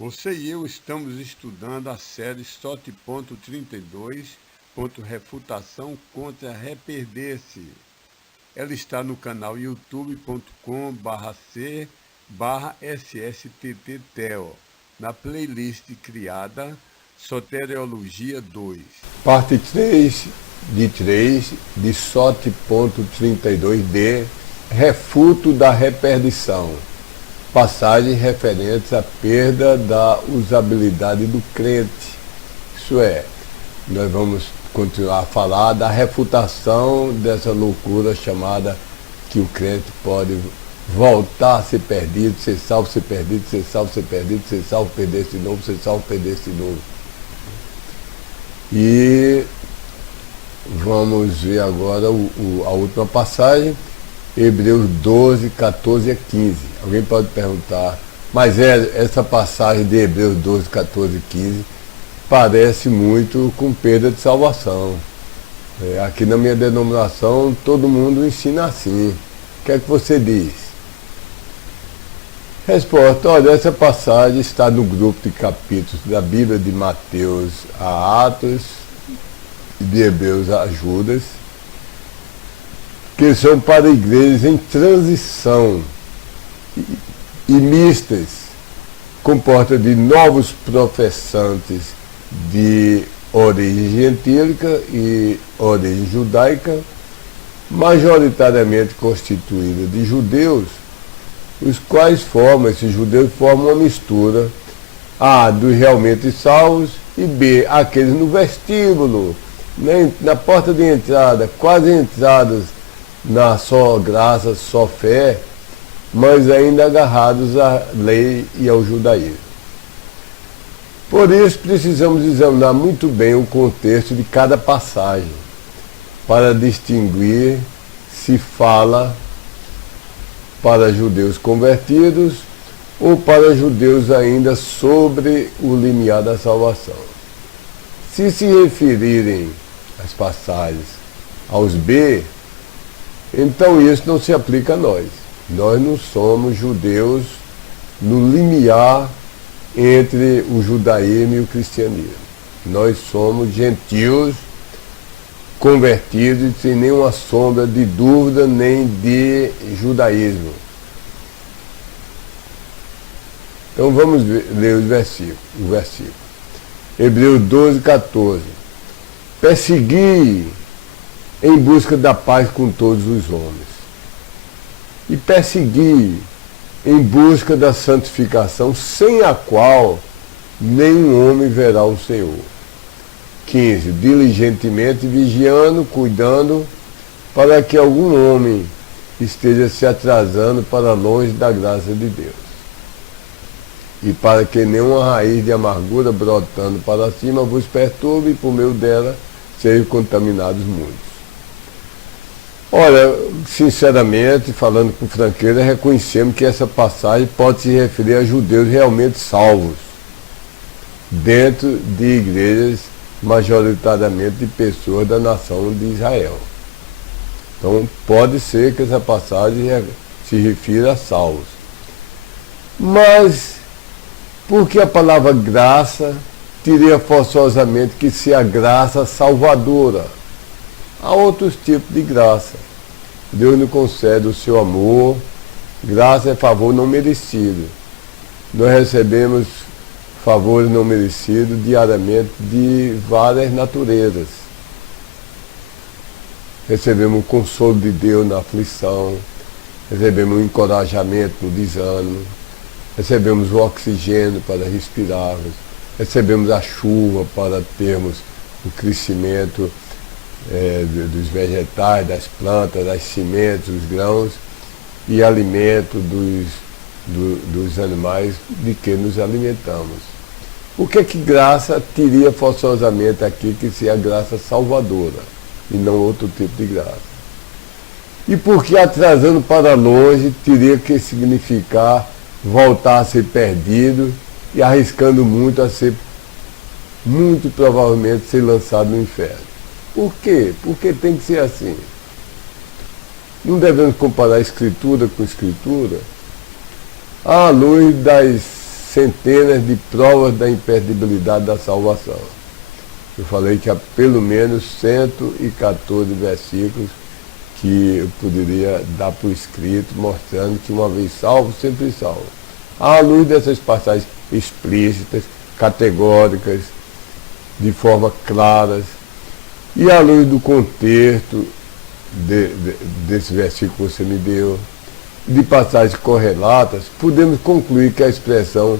Você e eu estamos estudando a série SOT.32, Refutação contra Reperder-se. Ela está no canal youtube.com/c/ssttteo, na playlist criada Soteriologia 2. Parte 3 de SOT.32d, Refuto da Reperdição. Passagens referentes à perda da usabilidade do crente. Isso é, nós vamos continuar a falar da refutação dessa loucura chamada que o crente pode voltar a ser perdido, ser salvo, ser perdido, ser salvo, ser perdido, ser salvo, perder-se de novo, ser salvo, perder-se de novo. E vamos ver agora a última passagem, Hebreus 12, 14 a 15. Alguém pode perguntar, mas essa passagem de Hebreus 12, 14 e 15 parece muito com perda de salvação. Aqui na minha denominação todo mundo ensina assim. O que é que você diz? Resposta: olha, essa passagem está no grupo de capítulos da Bíblia de Mateus a Atos e de Hebreus a Judas, que são para igrejas em transição e mistas, comporta de novos professantes de origem gentílica e origem judaica, majoritariamente constituída de judeus, os quais esses judeus formam uma mistura, A, dos realmente salvos, e B, aqueles no vestíbulo, na porta de entrada, quase entrados na só graça, só fé, mas ainda agarrados à lei e ao judaísmo. Por isso precisamos examinar muito bem o contexto de cada passagem, para distinguir se fala para judeus convertidos ou para judeus ainda sobre o limiar da salvação. Se referirem as passagens aos B, então isso não se aplica a nós. Nós não somos judeus no limiar entre o judaísmo e o cristianismo. Nós somos gentios convertidos sem nenhuma sombra de dúvida nem de judaísmo. Então vamos ler o versículo. Hebreus 12, 14. Persegui em busca da paz com todos os homens. E persegui em busca da santificação, sem a qual nenhum homem verá o Senhor. 15. Diligentemente vigiando, cuidando, para que algum homem esteja se atrasando para longe da graça de Deus. E para que nenhuma raiz de amargura brotando para cima vos perturbe, e por meio dela sejam contaminados muitos. Olha, sinceramente, falando com franqueza, reconhecemos que essa passagem pode se referir a judeus realmente salvos, dentro de igrejas majoritariamente de pessoas da nação de Israel. Então, pode ser que essa passagem se refira a salvos. Mas, por que a palavra graça teria forçosamente que ser a graça salvadora? Há outros tipos de graça. Deus nos concede o seu amor, graça é favor não merecido. Nós recebemos favores não merecidos diariamente de várias naturezas. Recebemos o consolo de Deus na aflição, recebemos o encorajamento no desânimo, recebemos o oxigênio para respirarmos, recebemos a chuva para termos o crescimento dos vegetais, das plantas, das sementes, dos grãos e alimento dos animais de que nos alimentamos. O que graça teria forçosamente aqui que ser a graça salvadora e não outro tipo de graça? E por que atrasando para longe teria que significar voltar a ser perdido e arriscando muito a ser, muito provavelmente, ser lançado no inferno? Por quê? Porque tem que ser assim. Não devemos comparar escritura com escritura. À luz das centenas de provas da imperdibilidade da salvação. Eu falei que há pelo menos 114 versículos que eu poderia dar por escrito, mostrando que uma vez salvo, sempre salvo. À luz dessas passagens explícitas, categóricas, de forma claras, e à luz do contexto desse versículo que você me deu, de passagens correlatas, podemos concluir que a expressão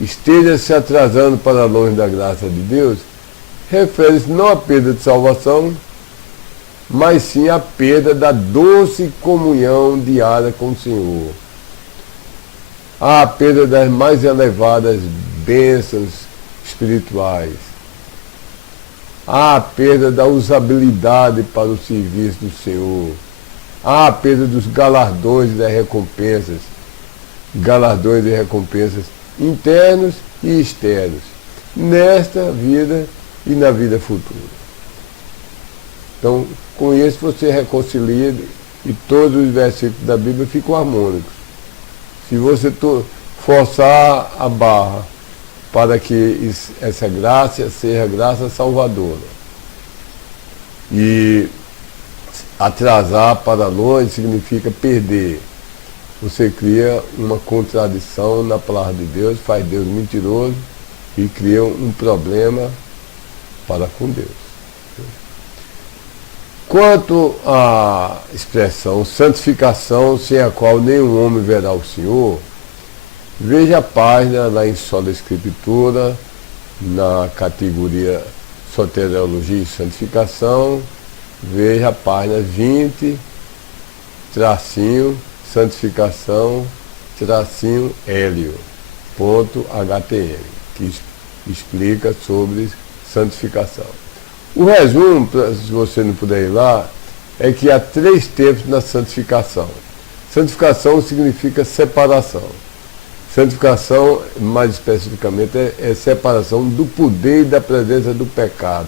esteja se atrasando para longe da graça de Deus refere-se não à perda de salvação, mas sim à perda da doce comunhão diária com o Senhor, à perda das mais elevadas bênçãos espirituais, à perda da usabilidade para o serviço do Senhor, à perda dos galardões e recompensas internos e externos, nesta vida e na vida futura. Então, com isso você reconcilia e todos os versículos da Bíblia ficam harmônicos. Se você forçar a barra para que essa graça seja graça salvadora e atrasar para longe significa perder. Você cria uma contradição na palavra de Deus, faz Deus mentiroso e cria um problema para com Deus. Quanto à expressão santificação, sem a qual nenhum homem verá o Senhor, veja a página lá em Sola Escritura, na categoria Soteriologia e Santificação, veja a página 20, santificação, Hélio.htm, que explica sobre santificação. O resumo, se você não puder ir lá, é que há 3 tempos na santificação. Santificação significa separação. Santificação, mais especificamente, é separação do poder e da presença do pecado,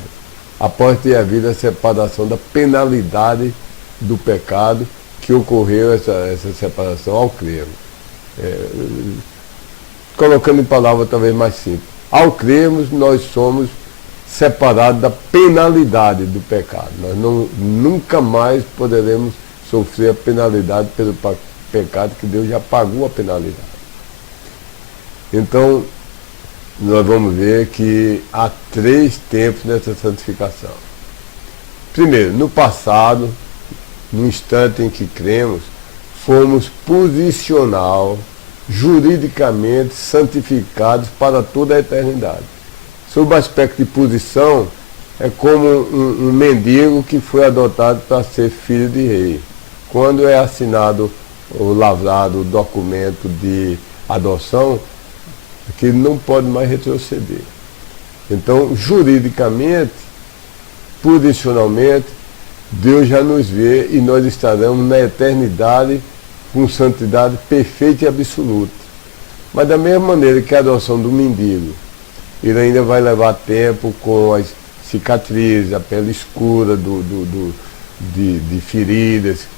após ter havido a separação da penalidade do pecado, que ocorreu essa separação ao crermos. Colocando em palavras talvez mais simples. Ao crermos, nós somos separados da penalidade do pecado. Nós nunca mais poderemos sofrer a penalidade pelo pecado, que Deus já pagou a penalidade. Então, nós vamos ver que há 3 tempos nessa santificação. Primeiro, no passado, no instante em que cremos, fomos posicional, juridicamente santificados para toda a eternidade. Sob o aspecto de posição, é como um mendigo que foi adotado para ser filho de rei. Quando é assinado ou lavrado o documento de adoção, que ele não pode mais retroceder. Então, juridicamente, posicionalmente, Deus já nos vê e nós estaremos na eternidade com santidade perfeita e absoluta. Mas da mesma maneira que a adoção do mendigo, ele ainda vai levar tempo com as cicatrizes, a pele escura de feridas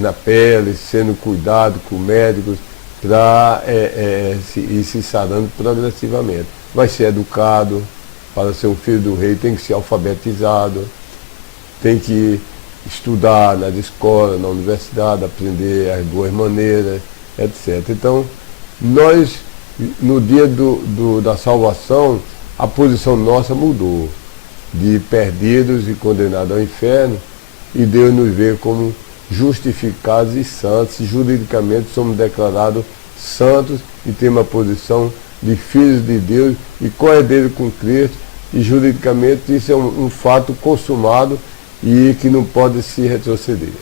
na pele, sendo cuidado com médicos para ir se sarando progressivamente. Vai ser educado, para ser um filho do rei tem que ser alfabetizado, tem que estudar nas escolas, na universidade, aprender as boas maneiras, etc. Então, nós, no dia da salvação, a posição nossa mudou, de perdidos e condenados ao inferno, e Deus nos vê como justificados e santos, e juridicamente somos declarados santos e temos a posição de filhos de Deus e co-herdeiros com Cristo, e juridicamente isso é um fato consumado e que não pode se retroceder.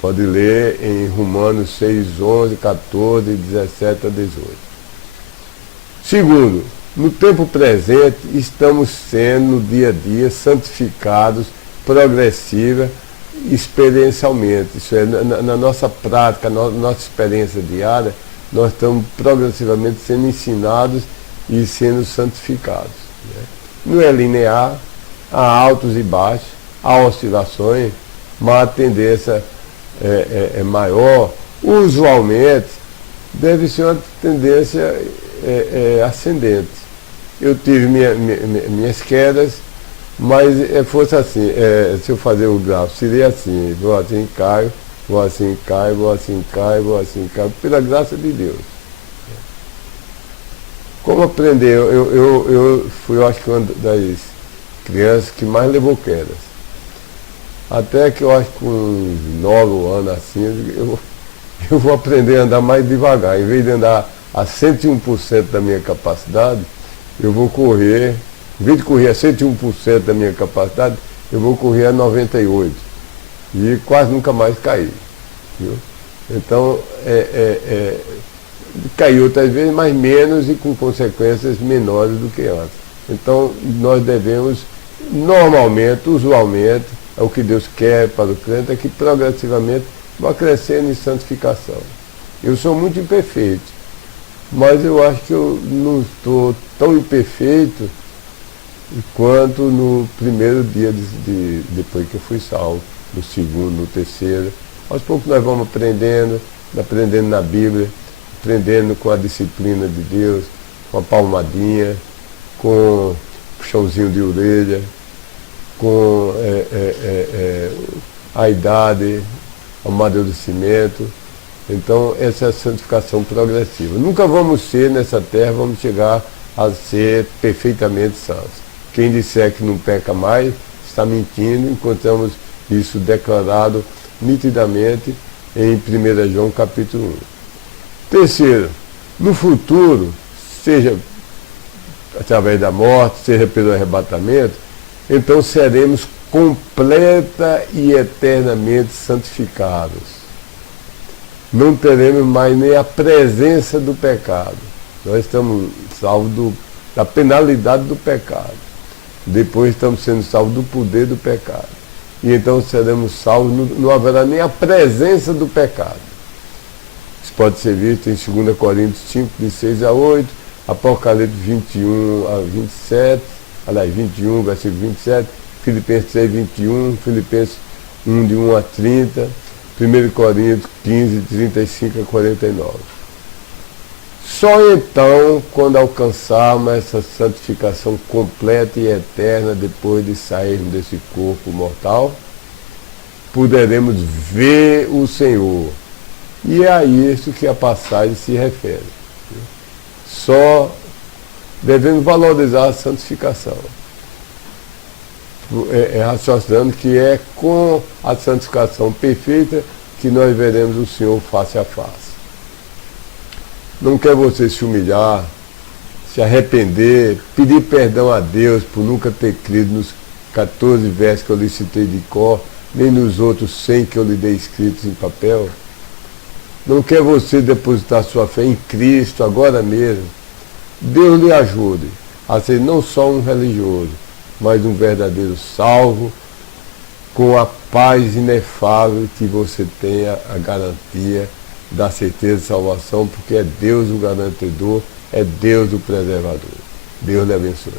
Pode ler em Romanos 6, 11, 14, 17 a 18. Segundo, no tempo presente, estamos sendo, no dia a dia, santificados progressiva, experiencialmente. Isso é, na nossa prática, na nossa experiência diária, nós estamos progressivamente sendo ensinados e sendo santificados. Né? Não é linear, há altos e baixos, há oscilações, mas a tendência é maior. Usualmente, deve ser uma tendência ascendente. Eu tive minhas quedas, mas fosse assim, se eu fazer o gráfico, seria assim, vou assim, caio, vou assim, caio, vou assim, caio, vou assim, caio, pela graça de Deus. Como aprender? Eu fui, eu acho que uma das crianças que mais levou quedas. Até que eu acho que com uns 9 anos assim, eu vou aprender a andar mais devagar. Em vez de andar a 101% da minha capacidade, eu vou correr, em vez de correr a 101% da minha capacidade, eu vou correr a 98%. E quase nunca mais cair. Viu? Então, cair outras vezes, mas menos e com consequências menores do que antes. Então, nós devemos, normalmente, usualmente, é o que Deus quer para o crente, é que progressivamente vá crescendo em santificação. Eu sou muito imperfeito, mas eu acho que eu não estou tão imperfeito quanto no primeiro dia depois que eu fui salvo, no segundo, no terceiro. Aos poucos nós vamos aprendendo na Bíblia, aprendendo com a disciplina de Deus, com a palmadinha, com o puxãozinho de orelha, com a idade, o amadurecimento. Então, essa é a santificação progressiva. Nunca vamos ser, nessa terra, vamos chegar a ser perfeitamente santos. Quem disser que não peca mais, está mentindo. Encontramos isso declarado nitidamente em 1 João capítulo 1. Terceiro, no futuro, seja através da morte, seja pelo arrebatamento, então seremos completa e eternamente santificados. Não teremos mais nem a presença do pecado. Nós estamos salvos da penalidade do pecado. Depois estamos sendo salvos do poder do pecado. E então seremos salvos, não haverá nem a presença do pecado. Isso pode ser visto em 2 Coríntios 5, de 6 a 8, Apocalipse 21 a 27, aliás, 21, versículo 27, Filipenses 3, 21, Filipenses 1, de 1 a 30, 1 Coríntios 15, de 35 a 49. Só então, quando alcançarmos essa santificação completa e eterna, depois de sairmos desse corpo mortal, poderemos ver o Senhor. E é a isso que a passagem se refere. Só devemos valorizar a santificação. Raciocinando que é com a santificação perfeita que nós veremos o Senhor face a face. Não quer você se humilhar, se arrepender, pedir perdão a Deus por nunca ter crido nos 14 versos que eu lhe citei de cor, nem nos outros 100 que eu lhe dei escritos em papel? Não quer você depositar sua fé em Cristo agora mesmo? Deus lhe ajude a ser não só um religioso, mas um verdadeiro salvo, com a paz inefável que você tenha a garantia da certeza de salvação, porque é Deus o garantidor, é Deus o preservador. Deus lhe abençoe.